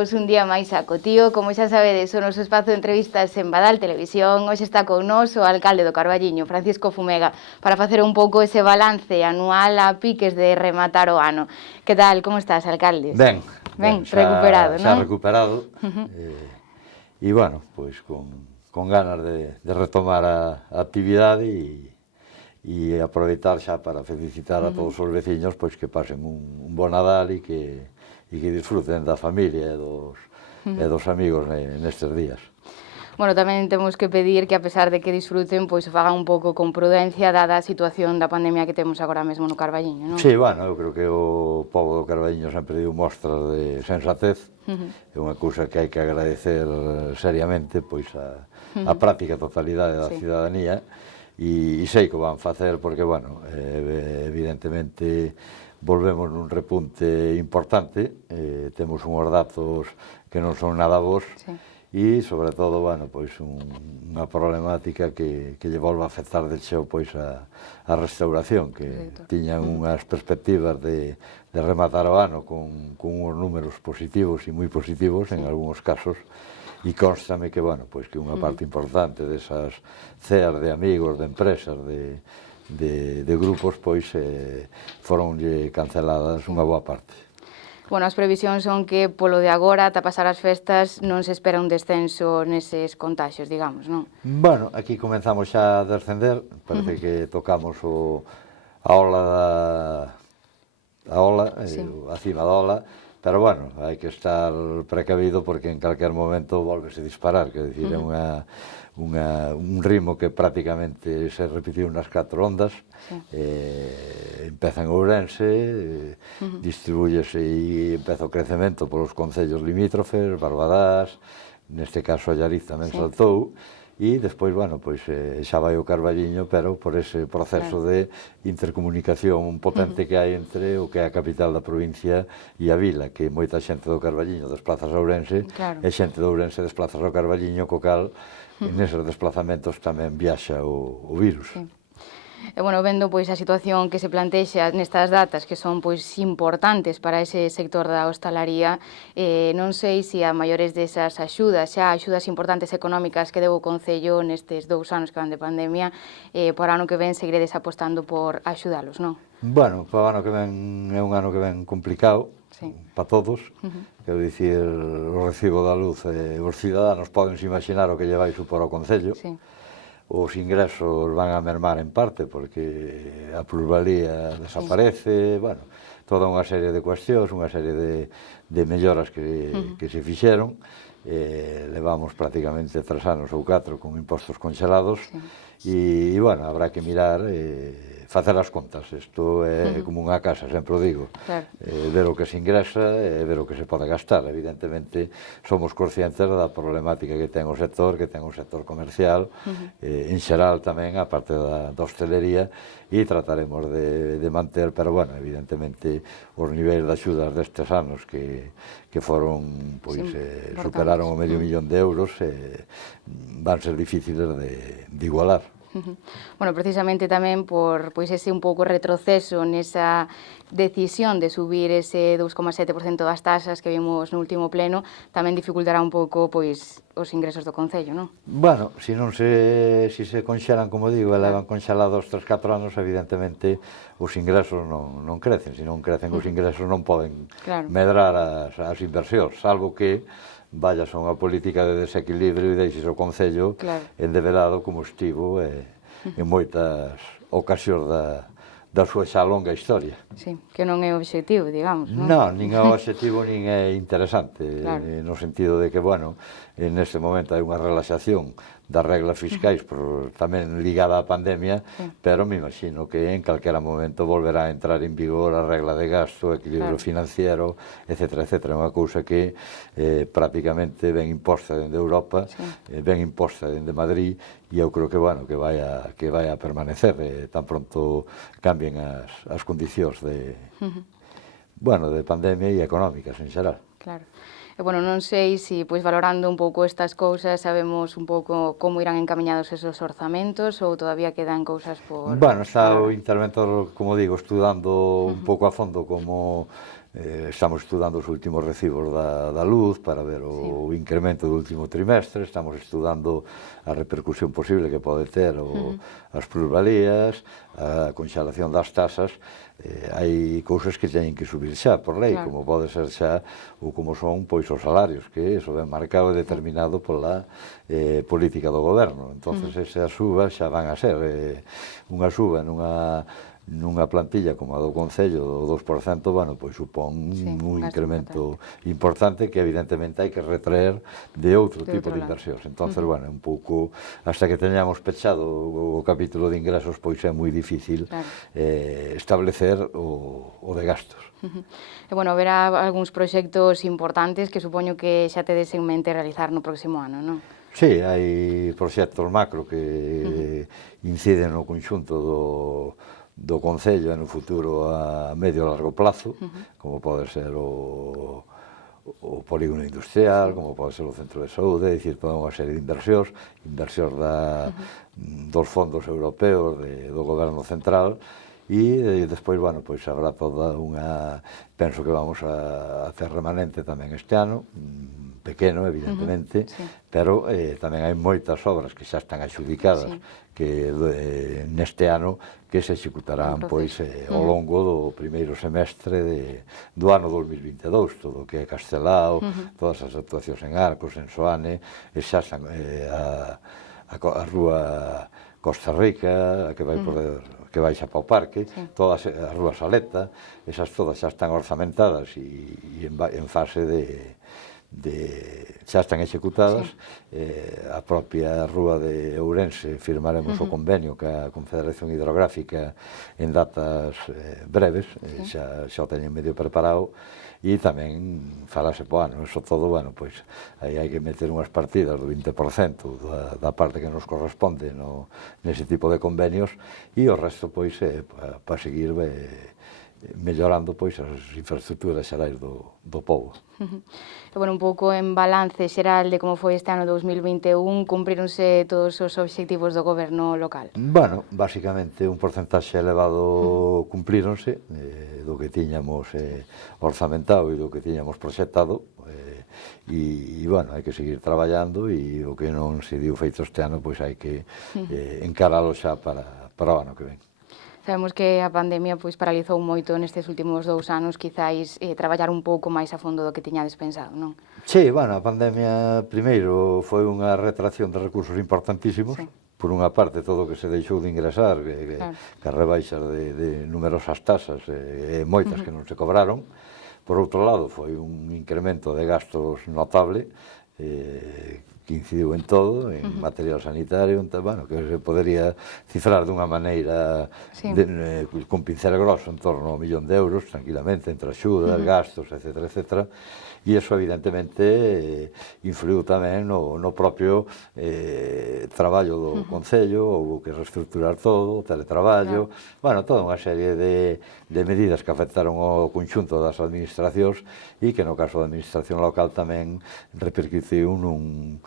benvidos un día máis a Cotío. Como xa sabedes, o noso espazo de entrevistas en Badal Televisión. Hoxe está con nós o alcalde do Carballiño, Francisco Fumega, para facer un pouco ese balance anual a piques de rematar o ano. Que tal, como estás, alcalde? Ben, recuperado, non? Xa recuperado. E, bueno, pois con ganas de retomar a actividade e aproveitar xa para felicitar a todos os veciños pois que pasen un bon Nadal e que disfruten da familia e dos amigos nestes días. Bueno, tamén temos que pedir que, a pesar de que disfruten, pois se fagan un pouco con prudencia, dada a situación da pandemia que temos agora mesmo no Carballiño, non? Sí, bueno, eu creo que o pobo do Carballiño sempre deu mostras de sensatez. É unha cousa que hai que agradecer seriamente pois a práctica totalidade da cidadanía. E sei que o van facer porque, bueno, evidentemente volvemos nun repunte importante, temos unhos datos que non son nada bons, e, sobre todo, bueno, pois unha problemática que lle volve a afectar de cheo pois a restauración, que tiñan unhas perspectivas de rematar o ano con uns números positivos e moi positivos en algúns casos. E constame que, bueno, pois que unha parte importante desas ceas de amigos, de empresas, de grupos, pois foronlle canceladas unha boa parte. Bueno, as previsións son que polo de agora, ata pasar as festas, non se espera un descenso neses contaxios, digamos, non? Bueno, aquí comenzamos xa a descender, parece que tocamos a ola acima da ola, pero, bueno, hai que estar precavido porque en calquer momento volvese a disparar, quer dicir, é un ritmo que prácticamente se repetiu nas 4 ondas, empeza en Ourense, distribúyese e empeza o crecemento polos concellos limítrofes, Barbadás, neste caso Allariz tamén saltou, e despois, bueno, pois xa vai o Carballiño, pero por ese proceso de intercomunicación potente que hai entre o que é a capital da provincia e a vila, que moita xente do Carballiño desplazas a Ourense e xente de Ourense desplazas ao Carballiño, co cal neses desplazamentos tamén viaxa o virus. E, bueno, vendo pois a situación que se plantexa nestas datas que son pois importantes para ese sector da hostalaría, non sei se a maiores desas axudas, xa axudas importantes económicas que deu o Concello nestes 2 anos que van de pandemia, por ano que ven seguiredes apostando por axudalos, non? Bueno, para o ano que ven é un ano que ven complicado para todos, quero dicir, o recibo da luz, os ciudadanos podense imaginar o que lle vai supor ao Concello. Os ingresos van a mermar en parte porque a plusvalía desaparece, bueno, toda unha serie de cuestións, unha serie de melloras que se fixeron. Levamos prácticamente 3 anos ou 4 con impostos conxelados e, bueno, habrá que mirar, facer as contas. Isto é como unha casa, sempre o digo. Ver o que se ingresa e ver o que se pode gastar. Evidentemente, somos conscientes da problemática que ten o sector comercial, en xeral tamén, a parte da hostelería, e trataremos de manter, pero, bueno, evidentemente, os niveis de axudas destes anos que foron, pois, superaron o medio millón de euros, van ser difíciles de igualar. Bueno, precisamente tamén por pois ese un pouco retroceso nesa decisión de subir ese 2,7% das taxas que vimos no último pleno, tamén dificultará un pouco pois os ingresos do Concello, non? Bueno, se se conxelan, como digo, e levan conxelados 3-4 anos, evidentemente os ingresos non crecen. Se non crecen os ingresos non poden medrar as inversións, salvo que vayas a unha política de desequilibrio e deixes o Concello endevedado como estivo en moitas ocasións da súa xa longa historia. Sí, que non é o obxectivo, digamos, non? Non, nin é o obxectivo, nin é interesante, no sentido de que, bueno, neste momento hai unha relaxación das reglas fiscais, tamén ligada á pandemia, pero me imagino que en calquera momento volverá a entrar en vigor a regla de gasto, o equilibrio financiero, etc. É unha cousa que prácticamente ven imposta dende Europa, ven imposta dende Madrid, e eu creo que, bueno, que vai a permanecer tan pronto cambien as condicións de pandemia e económicas en xeral. Claro. E, bueno, non sei se, pois, valorando un pouco estas cousas, sabemos un pouco como irán encamiñados esos orzamentos ou todavía quedan cousas por... Bueno, está o interventor, como digo, estudando un pouco a fondo como Estamos estudando os últimos recibos da luz para ver o incremento do último trimestre, estamos estudando a repercusión posible que pode ter as plusvalías, a conxelación das tasas. Hai cousas que teñen que subir xa por lei, como pode ser xa ou como son pois os salarios, que iso ben marcado e determinado pola política do goberno. Entonces, esa suba xa van a ser unha suba nunha plantilla como a do Concello do 2%, bueno, pois supón un incremento importante que evidentemente hai que retraer de outro tipo de inversións. Entonces, bueno, un pouco, hasta que teñamos pechado o capítulo de ingresos, pois é moi difícil establecer o de gastos. E, bueno, haberá algúns proxectos importantes que supoño que xa tedes en mente realizar no próximo ano, non? Sí, hai proxectos macro que inciden no conxunto do Concello no futuro a medio e largo plazo, como pode ser o polígono industrial, como pode ser o centro de saúde, é dicir, toda unha serie de inversións dos fondos europeos do goberno central, e despois, bueno, pois habrá toda unha, penso que vamos a ter remanente tamén este ano, pequeno, evidentemente, pero tamén hai moitas obras que xa están axudicadas que neste ano que se executarán pois ao longo do primeiro semestre do ano 2022, todo o que é Castelao, todas as actuacións en Arcos, en Soane, xa están a rúa Costa Rica, que vai que vai xa para o parque, todas as rúas Saleta, esas todas xa están orzamentadas e en fase xa están executadas. A propia rúa de Ourense firmaremos o convenio ca Confederación Hidrográfica en datas breves, xa o teñen medio preparado, e tamén falase po ano. Eso todo, bueno, pois aí hai que meter unhas partidas do 20% da parte que nos corresponde nese tipo de convenios, e o resto, pois, para seguir mellorando pois as infraestructuras xerais do pobo. E, bueno, un pouco en balance xeral de como foi este ano 2021, cumpríronse todos os obxectivos do goberno local? Bueno, basicamente un porcentaxe elevado cumpríronse do que tiñamos orzamentado e do que tiñamos proxectado, e, bueno, hai que seguir traballando, e o que non se diu feito este ano, pois hai que encaralo xa para o ano que ven. Sabemos que a pandemia pois paralizou moito nestes últimos 2 anos, quizáis traballar un pouco máis a fondo do que tiñades pensado, non? Sí, bueno, a pandemia primeiro foi unha retracción de recursos importantísimos. Por unha parte, todo o que se deixou de ingresar, que as rebaixas de numerosas tasas e moitas que non se cobraron. Por outro lado, foi un incremento de gastos notable, que incidiu en todo, en material sanitario, bueno, que se podería cifrar dunha maneira con pincel grosso en torno a 1 millón de euros, tranquilamente, entre axudas, gastos, etcétera, etcétera, e iso evidentemente influiu tamén no propio traballo do Concello, houve que reestructurar todo, o teletraballo, bueno, toda unha serie de medidas que afectaron ao conxunto das administracións e que no caso da administración local tamén repercutiu nun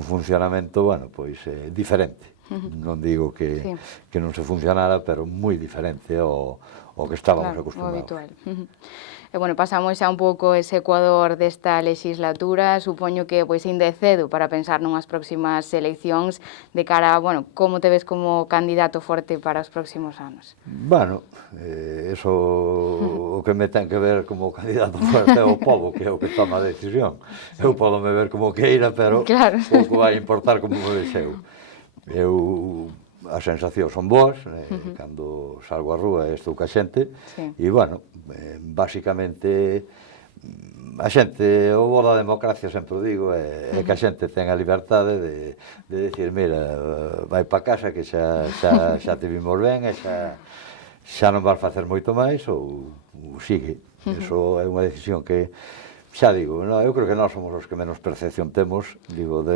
funcionamento, bueno, pois diferente. Non digo que non se funcionara, pero moi diferente ao que estábamos acostumbrados. O habitual. E, bueno, pasamos xa un pouco ese ecuador desta legislatura, supoño que pois ainda é cedo para pensar nunhas próximas eleccións de cara a, bueno, como te ves como candidato forte para os próximos anos? Bueno, eso o que me ten que ver como candidato forte é o pobo, que é o que toma a decisión. Eu podo me ver como queira, pero pouco vai importar como me vexeu. As sensacións son boas, cando salgo á rúa e estou ca xente, e, bueno, basicamente, a xente, o bo da democracia, sempre o digo, é que a xente ten a liberdade de dicir, mira, vai pa casa que xa te vimos ben e xa non vas facer moito máis, ou sigue. Iso é unha decisión que, xa digo, eu creo que nós somos os que menos percepción temos, digo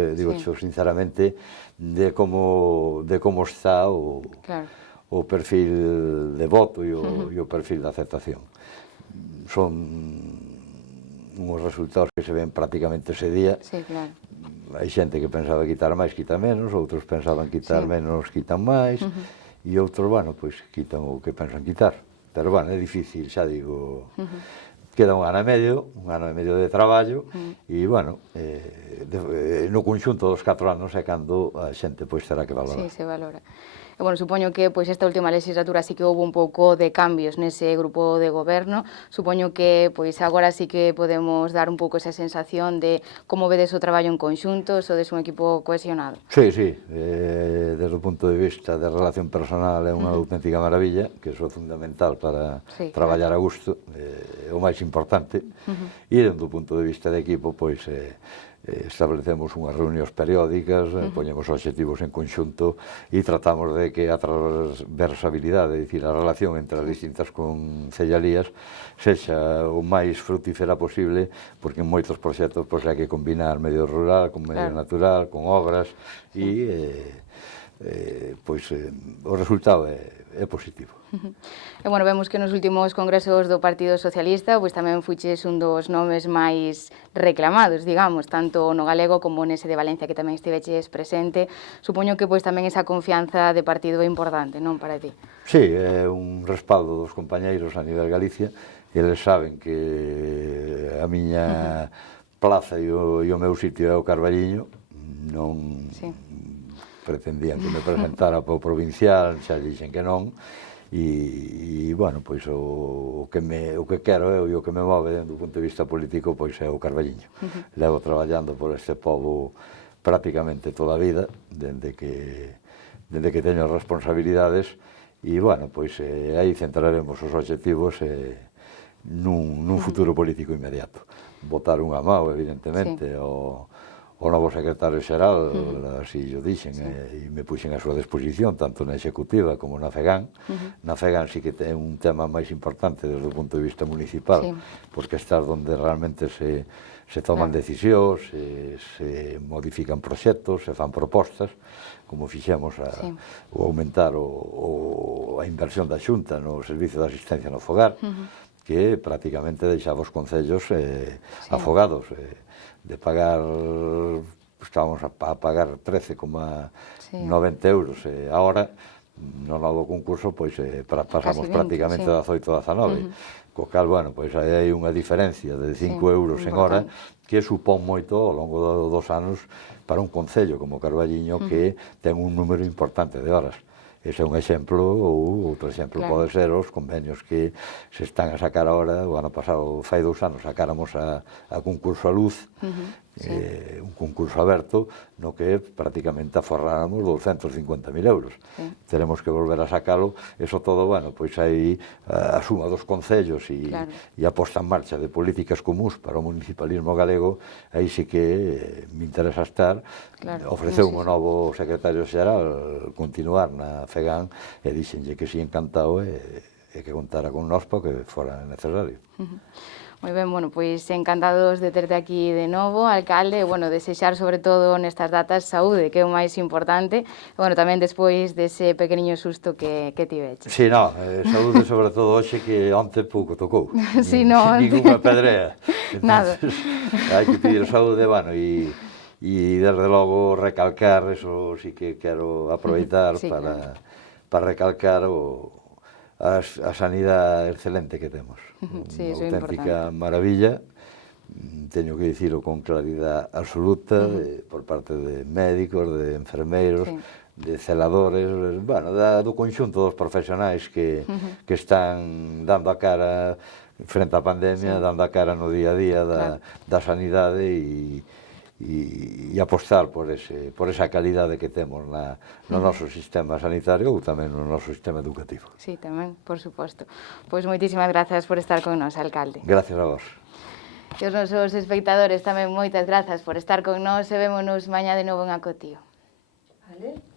sinceramente, de como está o perfil de voto e o perfil de aceptación. Son uns resultados que se ven prácticamente ese día. Hai xente que pensaba quitar máis, quita menos, outros pensaban quitar menos, quitan máis, e outros, bueno, pois quitan o que pensan quitar. Pero, bueno, é difícil, xa digo, queda un ano e medio de traballo, e, bueno, no conxunto dos 4 anos é cando a xente pois terá que valorar. Sí, se valora. E, bueno, supoño que pois esta última legislatura sí que houve un pouco de cambios nese grupo de goberno. Supoño que pois agora sí que podemos dar un pouco esa sensación de como vedes o traballo en conxunto, sodes un equipo cohesionado. Sí, sí, desde o punto de vista de relación personal é unha auténtica maravilla, que é fundamental para traballar a gusto, é o máis importante, e desde o punto de vista de equipo, pois establecemos unhas reunións periódicas, poñemos obxectivos en conxunto e tratamos de que a transversabilidade, é dicir, a relación entre as distintas concellalías sexa o máis frutífera posible, porque en moitos proxectos pois, hai que combinar medio rural con medio natural, con obras, e pois o resultado é positivo. E, bueno, vemos que nos últimos congresos do Partido Socialista pois tamén fuches un dos nomes máis reclamados, digamos, tanto no galego como nese de Valencia, que tamén estiveches presente. Supoño que pois tamén esa confianza de partido é importante, non, para ti? Sí, é un respaldo dos compañeiros a nivel Galicia. Eles saben que a miña plaza e o meu sitio é o Carballiño. Non pretendían que me presentara para o provincial, xa dixen que non. E, bueno, pois o que quero eu e o que me move do punto de vista político pois é o Carballiño. Levo traballando por este pobo prácticamente toda a vida, dende que teño responsabilidades, e, bueno, pois aí centraremos os obxectivos nun futuro político inmediato. Botar unha mão, evidentemente, o novo secretario xeral, así yo dixen, e me puxen a súa disposición, tanto na executiva como na FEGAN. Na FEGAN sí que ten un tema máis importante desde o punto de vista municipal, porque estás onde realmente se toman decisións, se modifican proxectos, se fan propostas, como fixemos o aumentar a inversión da Xunta no servicio de asistencia no fogar, que prácticamente deixaba os concellos afogados, de pagar, estábamos a pagar 13,90 euros a hora, no novo concurso, pois pasamos prácticamente de 18 a 19, co cal, bueno, pois hai unha diferencia de 5 euros en hora, que supón moito ao longo dos anos para un concello como Carballiño, que ten un número importante de horas. Ese é un exemplo, ou outro exemplo pode ser os convenios que se están a sacar agora. O ano pasado, fai 2 anos, sacáramos a concurso a luz, un concurso aberto, no que prácticamente aforráramos 250.000 euros. Teremos que volver a sacalo, eso todo, bueno, pois hai a suma dos concellos e a posta en marcha de políticas comuns para o municipalismo galego. Aí sí que me interesa estar. Ofreceu un novo secretario xeral continuar na FEGAN e dixenlle que si encantado e que contara con nós para que fora necesario. Moi ben, bueno, pois encantados de terte aquí de novo, alcalde, e, bueno, desexar sobre todo nestas datas saúde, que é o máis importante, e, bueno, tamén despois dese pequeniño susto que tiveches. Si, no, saúde sobre todo hoxe, que onte pouco tocou. Si, no, ninguna pedrea. Nada. Hai que pedir saúde, bueno, e desde logo recalcar, eso sí que quero aproveitar para recalcar a sanidade excelente que temos. Sí, unha auténtica maravilla, teño que dicilo con claridade absoluta, por parte de médicos, de enfermeiros, de celadores, bueno, do conxunto dos profesionais que están dando a cara frente á pandemia, dando a cara no día a día da sanidade e apostar por esa calidade que temos no noso sistema sanitario ou tamén no noso sistema educativo. Sí, tamén, por suposto. Pois moitísimas grazas por estar con nós, alcalde. Gracias a vos. E os nosos espectadores tamén moitas grazas por estar con nós e vémonos mañá de novo en Acotío. Vale.